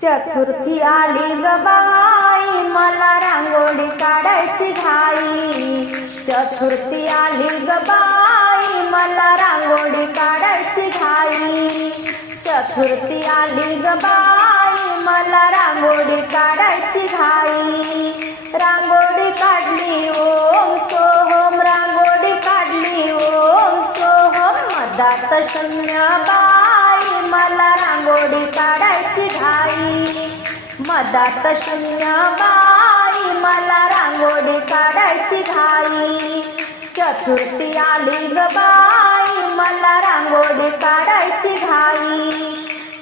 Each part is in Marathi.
चतुर्थी आली ग बाई मला रांगोळी काढायची घाई. चतुर्थी आली ग बाई मला रांगोळी काढायची घाई. चतुर्थी आली ग बाई मला रांगोळी काढायची घाई. रांगोळी काढली ओम सोहम रांगोळी काढली ओम सोहम. मदात शून्य बाई. मला रांगोळी काढायची घाई. मदात शून्य बाई मला रांगोळी काढायची घाई. चतुर्थी आली ग बाई मला रांगोळी काढायची घाई.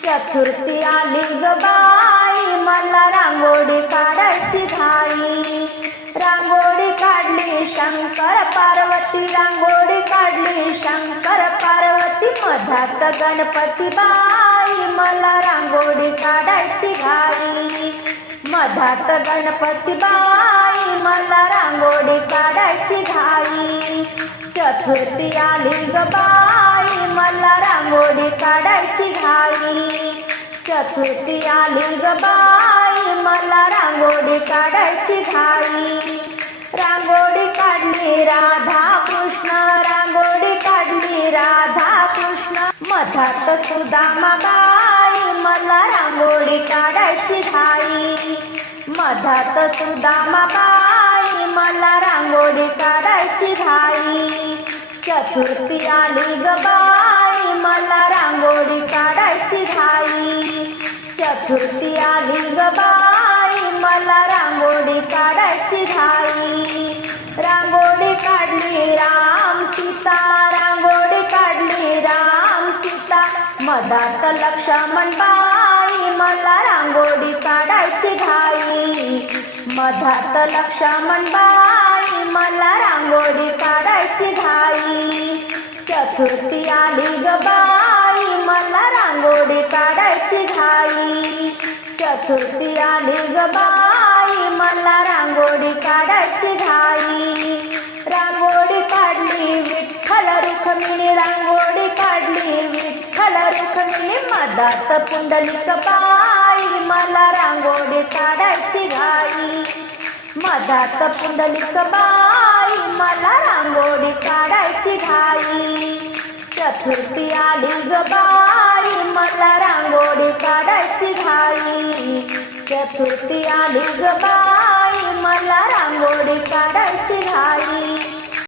चतुर्थी आली ग बाई मला रांगोळी काढायची घाई. रांगोळी काढली शंकर पार्वती रांगोळी काढली शंकर पार्वती मधात गणपती बाई मला रांगोळी काढायची घाई मधात गणपती बाई मला रांगोळी काढायची घाई चतुर्थी आली ग बाई मला रांगोळी काढायची घाई चतुर्थी आली ग बाई मला रांगोळी काढायची घाई रांगोळी काढली राधा कृष्ण मधात सुदामा बाई मला रांगोळी काढायची घाई मधात सुदामा बाई मला रांगोळी काढायची घाई चतुर्थी आली ग बाई मला रांगोळी काढायची घाई चतुर्थी आली ग बाई मला रांगोळी काढायची घाई लक्ष्मण बाई मला रांगोळी काढायची घाई. मधात लक्ष्मण बाई मला रांगोळी काढायची घाई. चतुर्थी आली ग बाई मला रांगोळी काढायची घाई. चतुर्थी आली ग बाई मला रांगोळी काढायची घाई. विठ्ठल रुक्मिणी मधात पुंडलिक बाई मला रांगोळी काढायची घाई. मदात पुंडलिक बाई मला रांगोळी काढायची घाई. चतुर्थी आली ग बाई मला रांगोळी काढायची घाई. चतुर्थी आली ग बाई मला रांगोळी काढायची घाई.